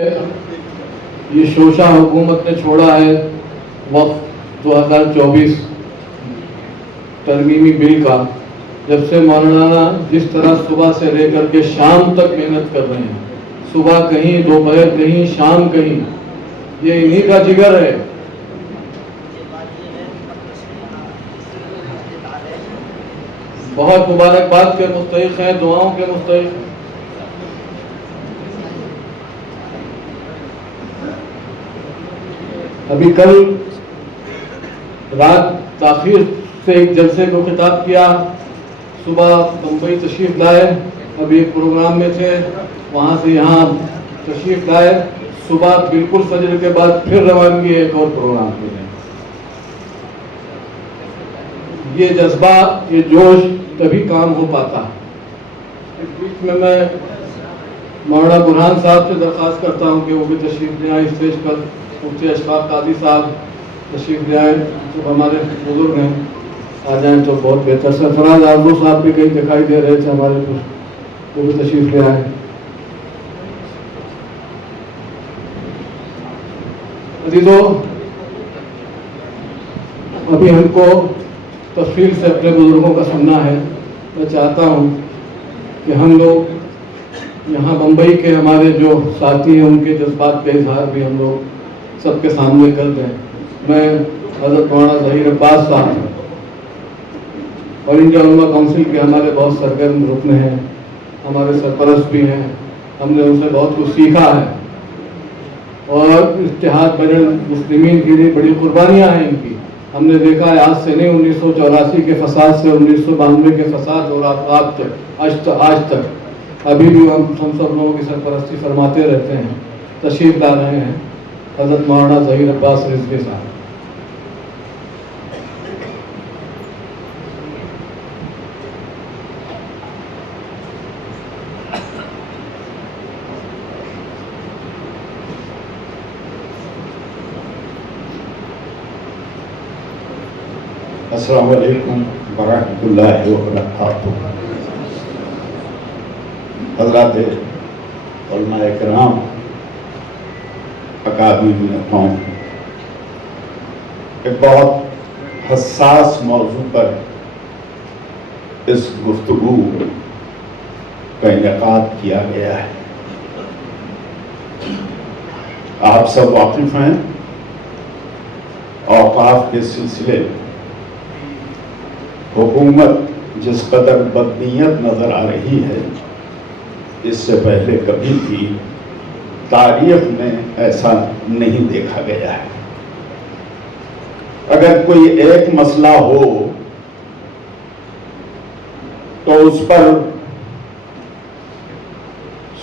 یہ شوشا حکومت نے چھوڑا ہے وقت 2024 ترمیمی بل کا، جب سے مولانا جس طرح صبح سے لے کر کے شام تک محنت کر رہے ہیں، صبح کہیں، دوپہر کہیں، شام کہیں، یہ انہی کا جگر ہے۔ بہت مبارکباد کے مستحق ہیں، دعاؤں کے مستحق ہیں۔ ابھی کل رات تاخیر سے ایک جلسے کو خطاب کیا، صبح ممبئی تشریف لائے، ابھی ایک پروگرام میں تھے، وہاں سے یہاں تشریف لائے، صبح بالکل فجر کے بعد پھر روانگی ایک اور پروگرام کے لیے۔ یہ جذبہ، یہ جوش تبھی کام ہو پاتا ہے۔ اس بیچ میں مولانا برہان صاحب سے درخواست کرتا ہوں کہ وہ بھی تشریف لے آئیں اسٹیج پر۔ مفتی اشفاق قادری صاحب تشریف لے آئیں، جو ہمارے بزرگ ہیں، آ جائیں تو بہت بہتر۔ سرفراز آرزو صاحب بھی کہیں دکھائی دے رہے تھے ہمارے کچھ، وہ بھی تشریف لے آئیں۔ عزیزو، ابھی ہم کو تفصیل سے اپنے بزرگوں کا سننا ہے۔ میں چاہتا ہوں کہ ہم لوگ یہاں بمبئی کے ہمارے جو ساتھی ہیں، ان کے جذبات کا اظہار بھی ہم لوگ سب کے سامنے کر دیں۔ میں حضرت مولانا ظہیر عباس صاحب اور انڈیا علماء کونسل کے ہمارے بہت سرگرم رکن ہیں، ہمارے سرپرست بھی ہیں، ہم نے ان سے بہت کچھ سیکھا ہے، اور اتحاد بین المسلمین کے لیے بڑی قربانیاں ہیں ان کی۔ ہم نے دیکھا ہے، آج سے نہیں، 1984 کے فساد سے 1992 کے فساد اور آج تک ابھی بھی ہم سب لوگوں کی سرپرستی فرماتے رہتے ہیں۔ تشریف لا رہے ہیں حضرت مولانا ظہیر عباس رضوی صاحب۔ السلام علیکم ورحمۃ اللہ وبرکاتہ۔ حضرات علماء کرام، اکابرین قوم، ایک بہت حساس موضوع پر اس گفتگو کا انعقاد کیا گیا ہے۔ آپ سب واقف ہیں، اوقاف کے سلسلے حکومت جس قدر بدنیت نظر آ رہی ہے، اس سے پہلے کبھی بھی تاریخ میں ایسا نہیں دیکھا گیا ہے۔ اگر کوئی ایک مسئلہ ہو تو اس پر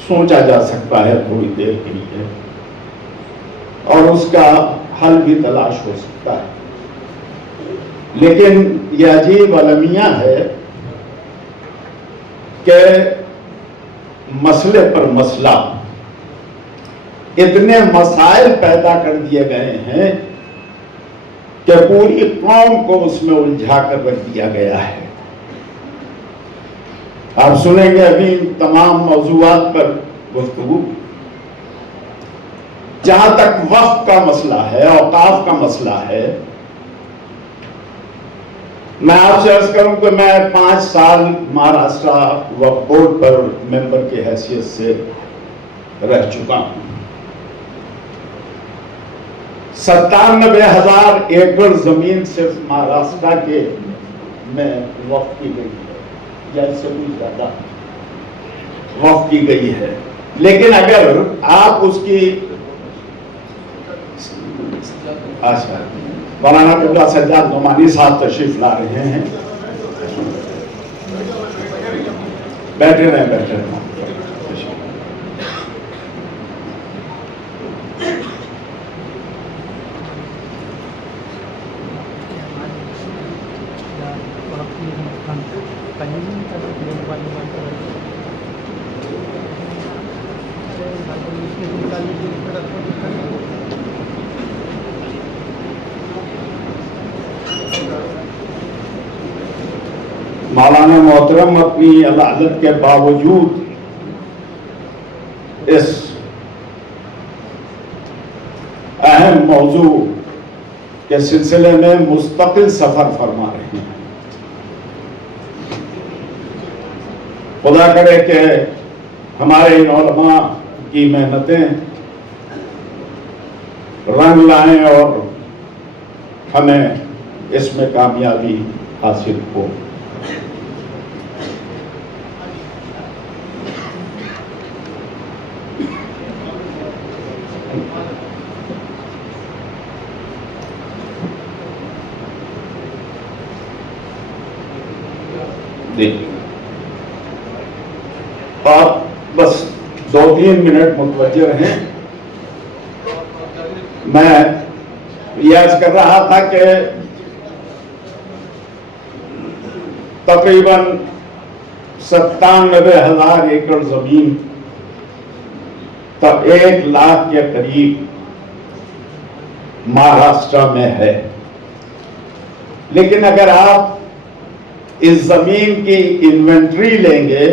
سوچا جا سکتا ہے تھوڑی دیر کے لیے، اور اس کا حل بھی تلاش ہو سکتا ہے، لیکن یہ عجیب المیہ ہے کہ مسئلے پر مسئلہ اتنے مسائل پیدا کر دیے گئے ہیں کہ پوری قوم کو اس میں الجھا کر رکھ دیا گیا ہے۔ آپ سنیں گے ابھی تمام موضوعات پر گفتگو۔ جہاں تک وقف کا مسئلہ ہے، اوقاف کا مسئلہ ہے، میں آپ سے عرض کروں کہ میں 5 سال مہاراشٹرا وقف بورڈ پر ممبر کی حیثیت سے رہ چکا ہوں۔ 97,000 ایکڑ زمین صرف مہاراشٹرا کے میں وقف کی گئی ہے، یا اس سے کچھ زیادہ وقف کی گئی ہے۔ لیکن اگر آپ اس کی مولانا قبلہ سجاد نعمانی صاحب تشریف لا رہے ہیں، بیٹھے رہے۔ مولانا محترم اپنی علالت کے باوجود اس اہم موضوع کے سلسلے میں مستقل سفر فرما رہے ہیں. خدا کرے کہ ہمارے ان علماء کی محنتیں رنگ لائیں اور ہمیں اس میں کامیابی حاصل ہو. آپ بس 2-3 منٹ متوجہ رہیں. میں ریاض کر رہا تھا کہ تقریباً 97,000 ایکڑ زمین 1 لاکھ کے قریب مہاراشٹر میں ہے. لیکن اگر آپ اس زمین کی انوینٹری لیں گے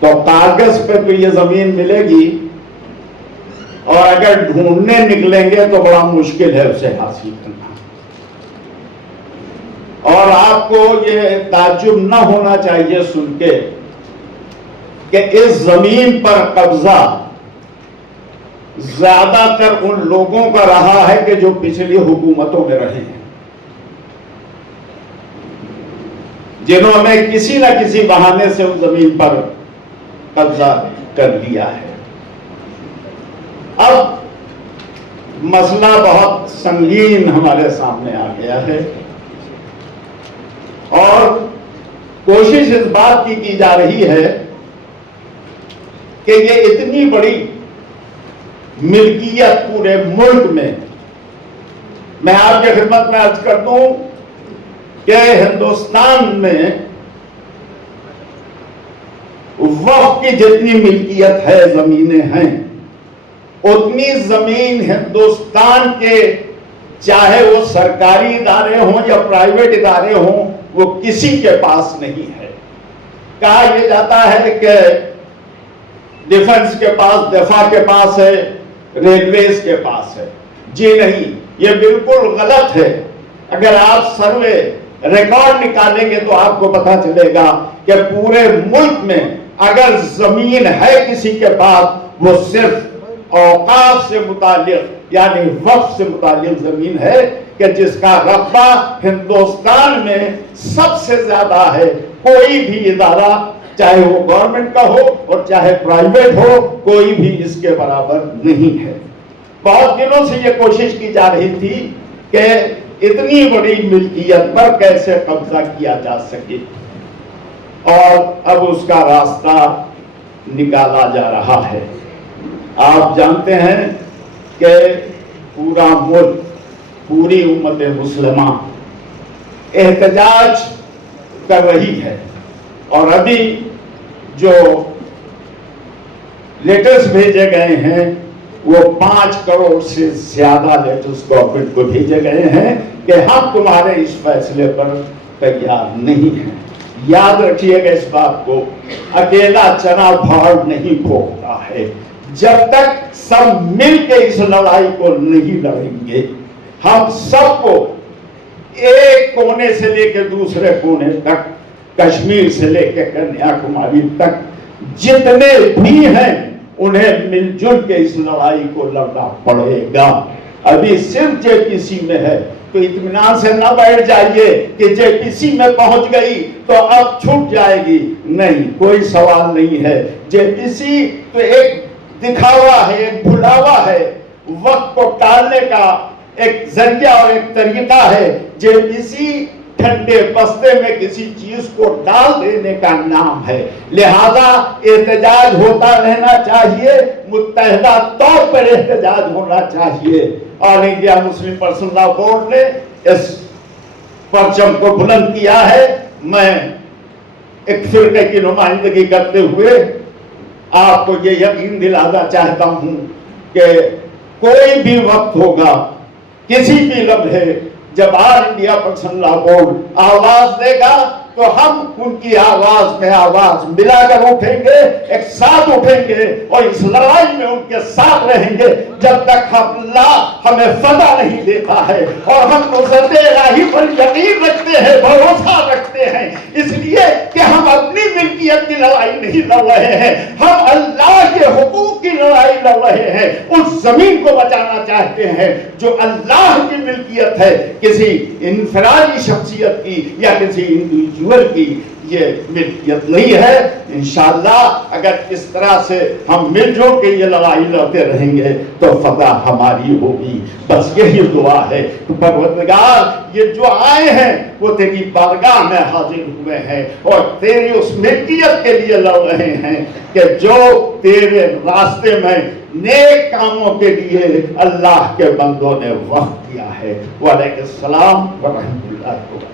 تو کاغذ پہ تو یہ زمین ملے گی، اور اگر ڈھونڈنے نکلیں گے تو بڑا مشکل ہے اسے حاصل کرنا. اور آپ کو یہ تعجب نہ ہونا چاہیے سن کے کہ اس زمین پر قبضہ زیادہ تر ان لوگوں کا رہا ہے کہ جو پچھلی حکومتوں میں رہے ہیں، جنہوں نے کسی نہ کسی بہانے سے اس زمین پر قبضہ کر لیا ہے. اب مسئلہ بہت سنگین ہمارے سامنے آ گیا ہے، اور کوشش اس بات کی جا رہی ہے کہ یہ اتنی بڑی ملکیت پورے ملک میں آپ کی خدمت میں عرض کر دوں کہ ہندوستان میں وقف کی جتنی ملکیت ہے، زمینیں ہیں، اتنی زمین ہندوستان کے چاہے وہ سرکاری ادارے ہوں یا پرائیویٹ ادارے ہوں، وہ کسی کے پاس نہیں ہے. کہا یہ جاتا ہے کہ ڈیفنس کے پاس، دفاع کے پاس ہے، ریلویز کے پاس ہے. جی نہیں، یہ بالکل غلط ہے. اگر آپ سروے ریکارڈ نکالیں گے تو آپ کو پتا چلے گا کہ پورے ملک میں اگر زمین ہے کسی کے پاس، وہ صرف اوقاف سے متعلق یعنی وقف سے متعلق زمین ہے، کہ جس کا رقبہ ہندوستان میں سب سے زیادہ ہے. کوئی بھی ادارہ چاہے وہ گورنمنٹ کا ہو اور چاہے پرائیویٹ ہو، کوئی بھی اس کے برابر نہیں ہے. بہت دنوں سے یہ کوشش کی جا رہی تھی کہ اتنی بڑی ملکیت پر کیسے قبضہ کیا جا سکے، اور اب اس کا راستہ نکالا جا رہا ہے. آپ جانتے ہیں کہ پورا ملک، پوری امت مسلمہ احتجاج کر رہی ہے، اور ابھی جو لیٹرز بھیجے گئے ہیں وہ 5 کروڑ سے زیادہ لیٹرز گورنمنٹ کو بھیجے گئے ہیں کہ ہم تمہارے اس فیصلے پر تیار نہیں ہیں. یاد رکھیے گا اس بات کو، اکیلا چنا بھاڑ نہیں پھونکتا ہے. جب تک سب مل کے اس لڑائی کو نہیں لڑیں گے، ہم سب کو ایک کونے سے لے کے دوسرے کونے تک، کشمیر سے لے کے کنیا کماری تک جتنے بھی ہیں، انہیں مل جل کے اس لڑائی کو لڑنا پڑے گا. ابھی صرف جے پی سی میں ہے تو اطمینان سے نہ بیٹھ جائیے کہ جے پی سی میں پہنچ گئی تو اب چھوٹ جائے گی. نہیں، کوئی سوال نہیں ہے. جے پی سی تو ایک دکھاوا ہے، ایک بھلاوا ہے، وقت کو ٹالنے کا ایک ذریعہ اور ایک طریقہ ہے. جے پی سی ٹھنڈے بستے میں کسی چیز کو ڈال دینے کا نام ہے. لہذا احتجاج ہوتا رہنا چاہیے، متحدہ طور پر احتجاج ہونا چاہیے. آل انڈیا مسلم پرسنل لاء بورڈ نے اس پرچم کو بلند کیا ہے. میں ایک فرقے کی نمائندگی کرتے ہوئے آپ کو یہ یقین دلانا چاہتا ہوں کہ کوئی بھی وقت ہوگا، کسی بھی لمحے، جب آل انڈیا پرسنل لاء بورڈ آواز دے گا تو ہم ان کی آواز میں آواز ملا کر اٹھیں گے، ایک ساتھ اٹھیں گے اور اس لڑائی میں ان کے ساتھ رہیں گے جب تک اللہ ہمیں فتح نہیں دیتا ہے۔ اور ہم نصرت الہی پر یقین رکھتے ہیں، بھروسہ رکھتے ہیں، اس لیے کہ ہم اپنی ملکیت کی لڑائی نہیں لڑ رہے ہیں، ہم اللہ کے حقوق کی لڑائی لڑ رہے ہیں، اس زمین کو بچانا چاہتے ہیں جو اللہ کی ملکیت ہے، کسی انفرادی شخصیت کی یا کسی انڈیویجول کی یہ ملکیت نہیں ہے۔ انشاءاللہ اگر اس طرح سے ہم مل جل کے یہ لڑائی لڑتے رہیں گے تو فتح ہماری ہوگی۔ بس یہی دعا ہے کہ پروردگار یہ جو آئے ہیں وہ تیری بارگاہ میں حاضر ہوئے ہیں اور تیری اس ملکیت کے لیے لڑ رہے ہیں کہ جو تیرے راستے میں نیک کاموں کے لیے اللہ کے بندوں نے وقت دیا ہے۔ وعلیکم السلام ورحمۃ اللہ وبرکاتہ۔